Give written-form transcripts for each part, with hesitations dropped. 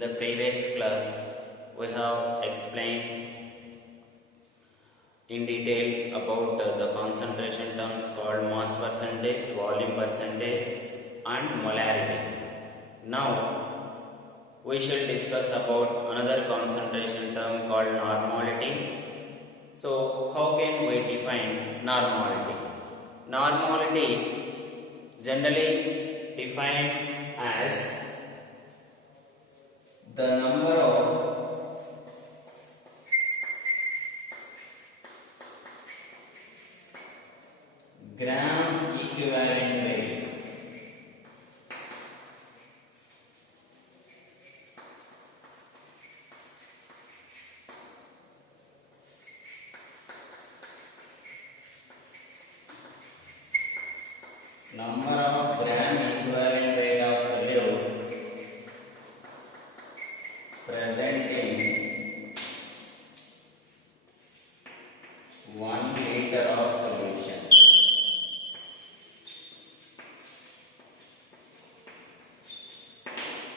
the previous class, we have explained in detail about the concentration terms called mass percentage, volume percentage, and molarity. Now, we shall discuss about another concentration term called normality. So, how can we define normality? Normality generally defined as the number of gram equivalent weight number of gram equivalent weight of solute present in 1 liter of solution.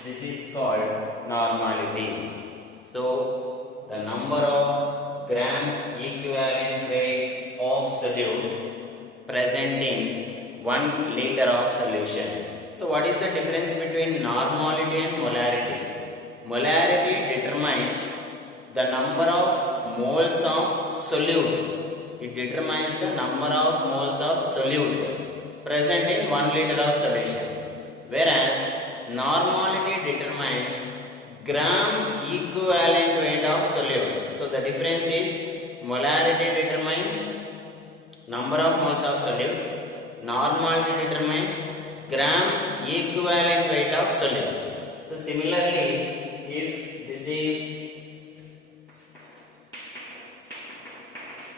This is called normality. So, the number of gram equivalent weight of solute present in 1 liter of solution. So, what is the difference between normality and molarity? Molarity determines the number of moles of solute. It determines the number of moles of solute present in 1 liter of solution. Whereas normality determines gram equivalent weight of solute. So the difference is molarity determines number of moles of solute. Normality determines gram equivalent weight of solute. So similarly, if this is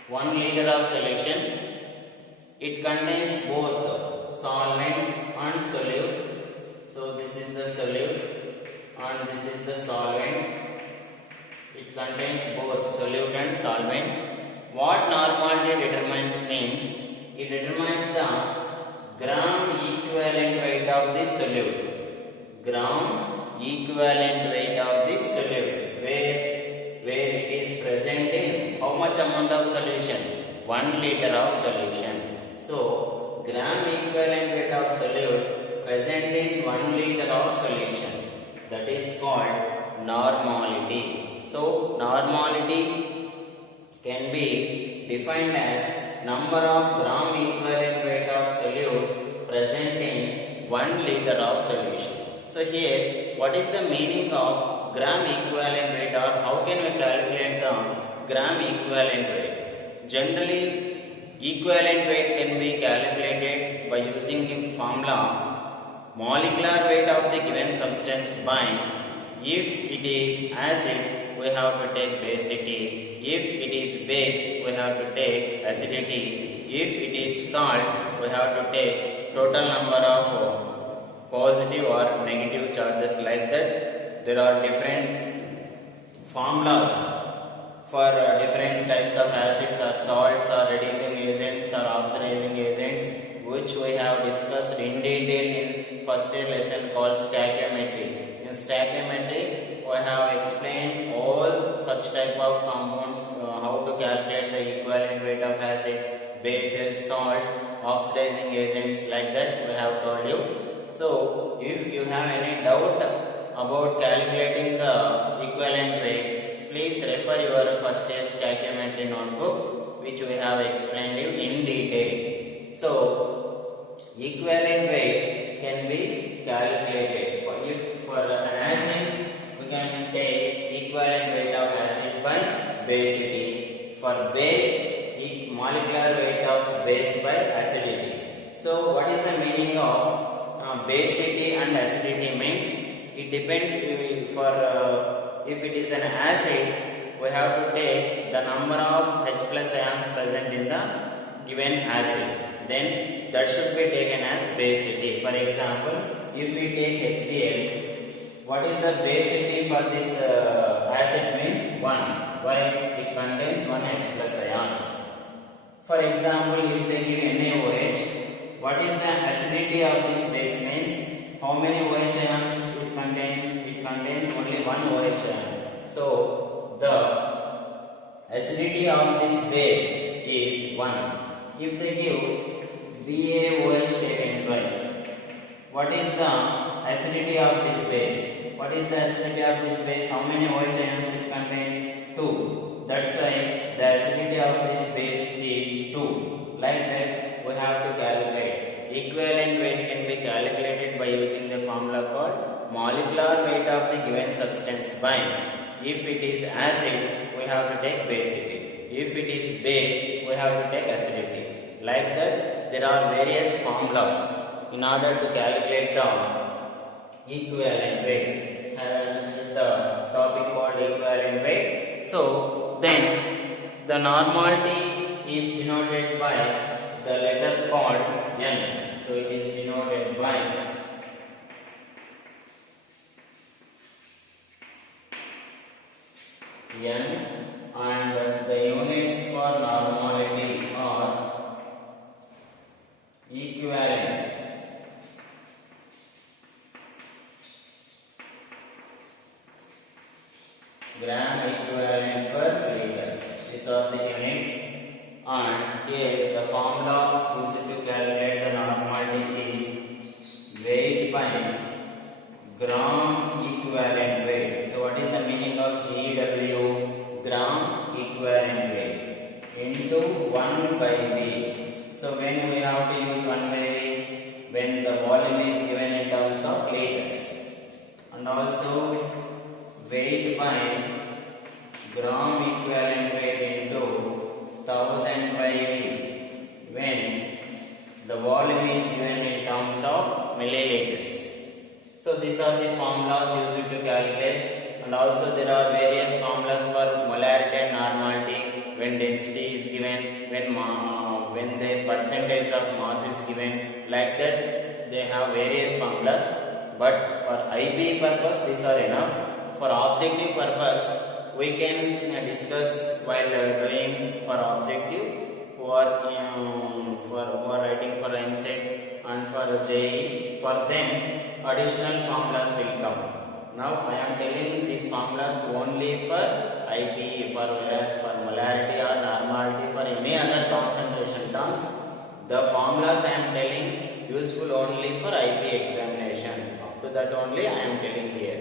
1 liter of solution, it contains both solvent and solute. So this is the solute and this is the solvent. It contains both solute and solvent. What normality determines means it determines the gram equivalent weight of the solute. Gram equivalent weight of the solute, where it is present in how much amount of solution? 1 liter of solution. So gram equivalent weight of solute present in 1 liter of solution, that is called normality. So normality can be defined as number of gram equivalent weight of solute present in 1 liter of solution. So here, what is the meaning of gram equivalent weight, or how can we calculate the gram equivalent weight? Generally, equivalent weight can be calculated by using the formula molecular weight of the given substance by, if it is acid, we have to take basicity; if it is base, we have to take acidity; if it is salt, we have to take total number of positive or negative charges. Like that, there are different formulas for different types of acids or salts or reducing agents or oxidizing agents, which we have discussed in detail in first year lesson called stoichiometry. In stoichiometry, we have explained all such type of compounds, how to calculate the equivalent weight of acids, bases, salts, oxidizing agents. Like that, we have told you. So, if you have any doubt about calculating the equivalent weight, please refer your first year stoichiometry notebook, which we have explained you in detail. So, equivalent weight can be calculated. For an acid, we can take equivalent weight of acid by basicity. For base, molecular weight of base by acidity. So, what is the meaning of basicity and acidity? Means it depends. If it is an acid, we have to take the number of H plus ions present in the given acid, then that should be taken as basicity. For example, if we take HCl, what is the basicity for this acid? Means 1. Why? It contains 1 H plus ion. For example, if they give NaOH, what is the acidity of this base? Means how many OH ions it contains? It contains only one OH ion. So the acidity of this base is 1. If they give BaOH taken twice, what is the acidity of this base? What is the acidity of this base? How many OH ions it contains? 2. That's why the acidity of this base is 2. Like that, we have to calculate. Equivalent weight can be calculated by using the formula called molecular weight of the given substance by, if it is acid, we have to take basicity. If it is base, we have to take acidity. Like that, there are various formulas in order to calculate the equivalent weight. The topic called equivalent weight. So then the normality is denoted by the letter called N. So it is denoted by N, and the units for normality are equivalent. Gram equivalent per liter. These are the units, and here the formula used to calculate the normality is weight by gram equivalent weight. So what is the meaning of GEW? Gram equivalent weight into 1 by V. So when we have to use 1 by V? When the volume is given in terms of liters. And also weight by gram equivalent weight into 1000 by V when the volume is given in terms of milliliters. So these are the formulas used to calculate, and also there are various formulas for molarity and normality. When density is given, when the percentage of mass is given, like that they have various formulas. But for IB purpose these are enough. For objective purpose we can discuss while doing for objective, who are writing for MSET and for JEE. For them additional formulas will come. Now I am telling these formulas only for IB, whereas for molarity or normality, for any other concentration terms, the formulas I am telling useful only for IB examination. Up to that only I am telling here.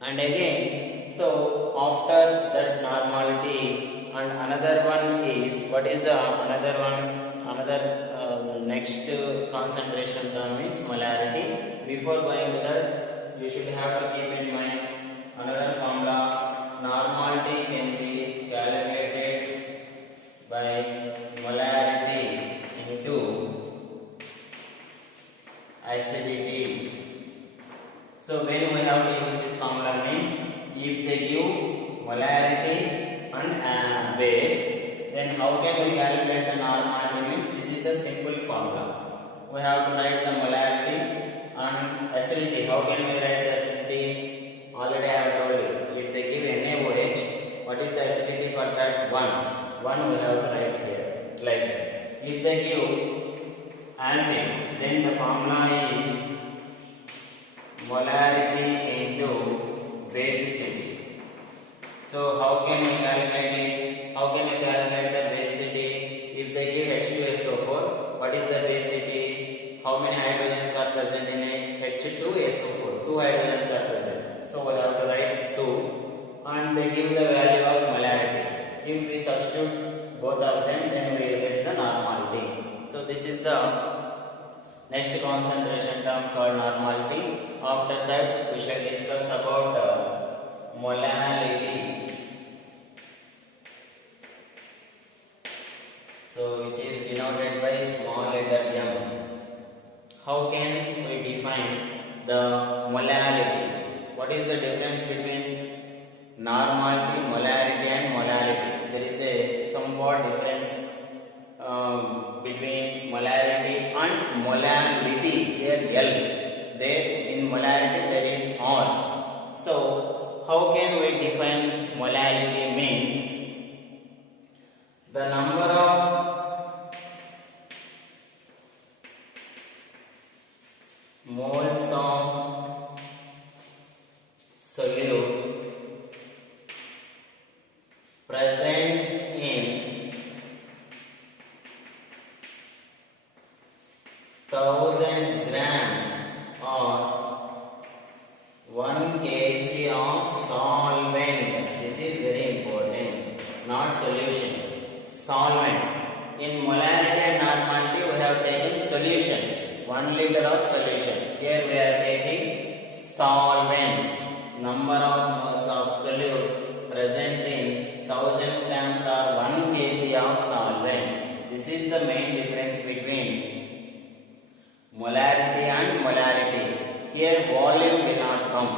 And again, so after that normality, and another one is, what is the another one? Another next concentration term is molarity. Before going to that, you should have to keep in mind another formula. Normality can be calculated by molarity into acidity. So when we have to use this formula means, if they give molarity and base, then how can we calculate the normality means, this is the simple formula. We have to write the molarity and acidity. How can we write the acidity? Already I have told you. If they give NaOH, what is the acidity for that? 1. 1 we have to write here, like that. If they give acid, then the formula is molarity into basicity. So how can we calculate it? How can we calculate the basicity? If they give H2SO4, what is the basicity? How many hydrogens are present in it? H2SO4. 2 hydrogens are present. So we have to write 2, and they give the value of molarity. If we substitute both of them, then we will get the normality. So this is the next concentration term called normality. After that we shall discuss about molality. So which is denoted by small letter m. How can we define the molality? What is the difference between normality, molarity and molality? There is a somewhat difference between molarity and molality. There L. There in molarity there is R. So how can we define molality? Means the number of moles of 1000 grams or 1 kg of solvent. This is very important, not solution. Solvent. In molarity and normality we have taken solution, 1 liter of solution. Here we are taking solvent. Number of moles of solute present in 1000 grams or 1 kg of solvent. This is the main difference between molarity and molarity. Here volume will not come.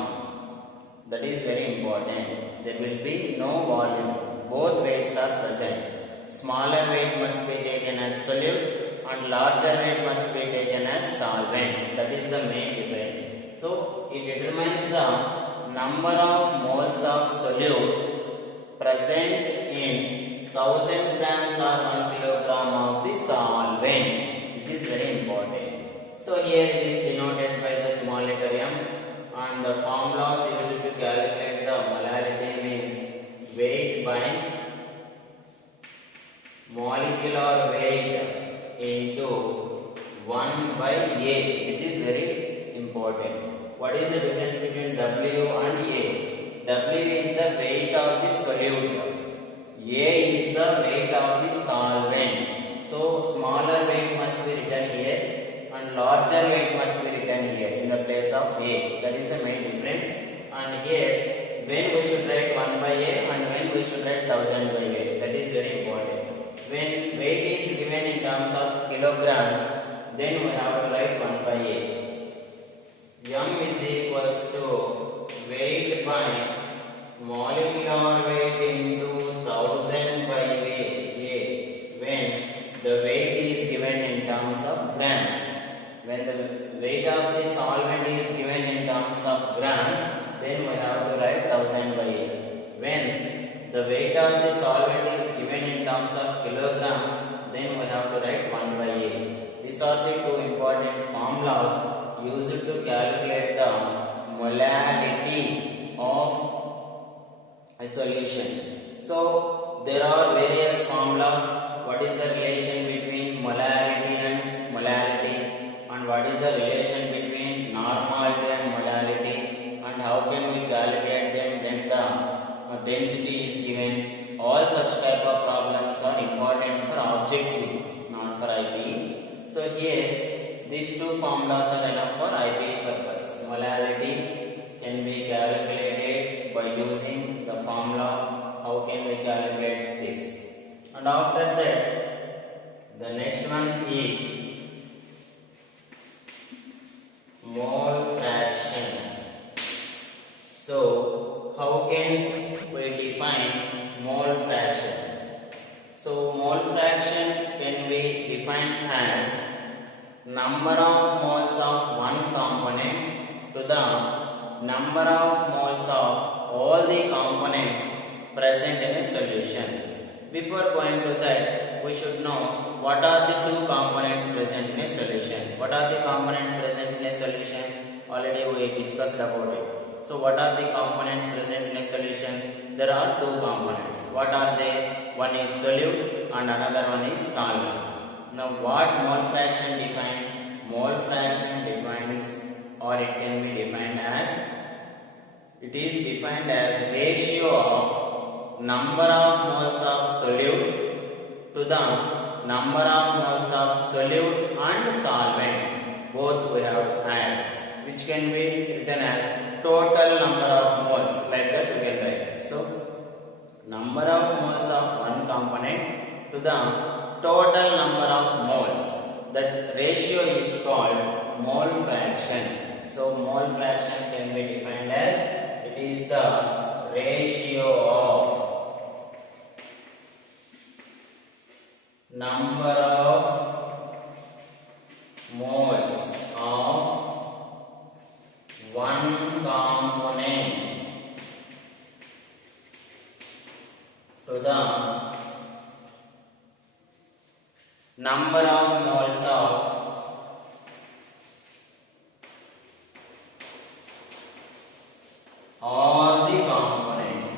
That is very important. There will be no volume. Both weights are present. Smaller weight must be taken as solute and larger weight must be taken as solvent. That is the main difference. So it determines the number of moles of solute present in 1000 grams or 1 kilogram of the solvent. This is very important. So here it is denoted by the small letter m, and the formulas used to calculate the molarity means weight by molecular weight into 1 by A. This is very important. What is the difference between W and A? W is the weight of the solute. A is the weight of the solvent. So smaller weight must be written here and larger weight must be written here in the place of A. That is the main difference. And here when we should write 1 by A and when we should write 1000 by A. That is very important. When weight is given in terms of kilograms, then we have to write 1 by A. M is equals to weight by molecular weight into 1000 by A, when the weight is given in terms of grams. When the weight of the solvent is given in terms of grams, then we have to write 1000 by A. When the weight of the solvent is given in terms of kilograms, then we have to write 1 by A. These are the two important formulas used to calculate the molarity of a solution. So there are various formulas. What is the relation between molarity and molarity, and what is the relation between normality and molarity, and how can we calculate them when the density is given. All such type of problems are important for objective, not for IPE. So here these two formulas are enough for IPE purpose. Molarity can be calculated by using the formula. How can we calculate this? And after that, the next one is mole fraction. So how can we define mole fraction? So mole fraction can be defined as number of moles of one component to the number of moles of all the components present in a solution. Before going to that, we should know what are the two components present in a solution. What are the components present in a solution? Already we discussed about it. So what are the components present in a solution? There are two components. What are they? One is solute and another one is solvent. Now what mole fraction defines? Mole fraction defines, or it can be defined as, it is defined as ratio of number of moles of solute to the number of moles of solute and solvent. Both we have to add, which can be written as total number of moles. Like that we can write. So number of moles of one component to the total number of moles. That ratio is called mole fraction. So mole fraction can be defined as, it is the ratio of number of moles of one component to the number of moles of all the components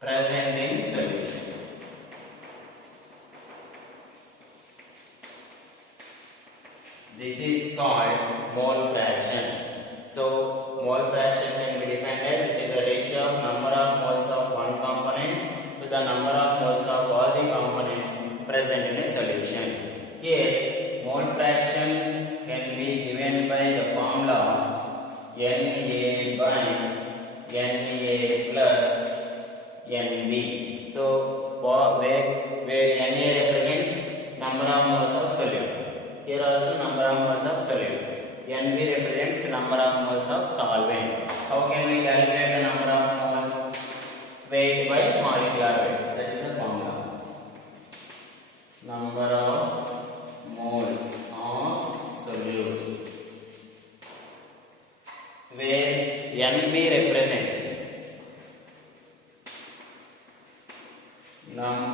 present in solution. This is called mole fraction. So mole fraction can be defined as it is a ratio of number of moles of one component to the number of moles of all the components present in a solution. Here mole fraction can be given by the formula Na by Na plus Nb. So where Na represents number of moles of solute. Here also number of moles of solute. Nb represents number of moles of solvent. How can we calculate the number of moles? Weight by molecular weight. That is the formula. Number of moles of solute, where Nb represents number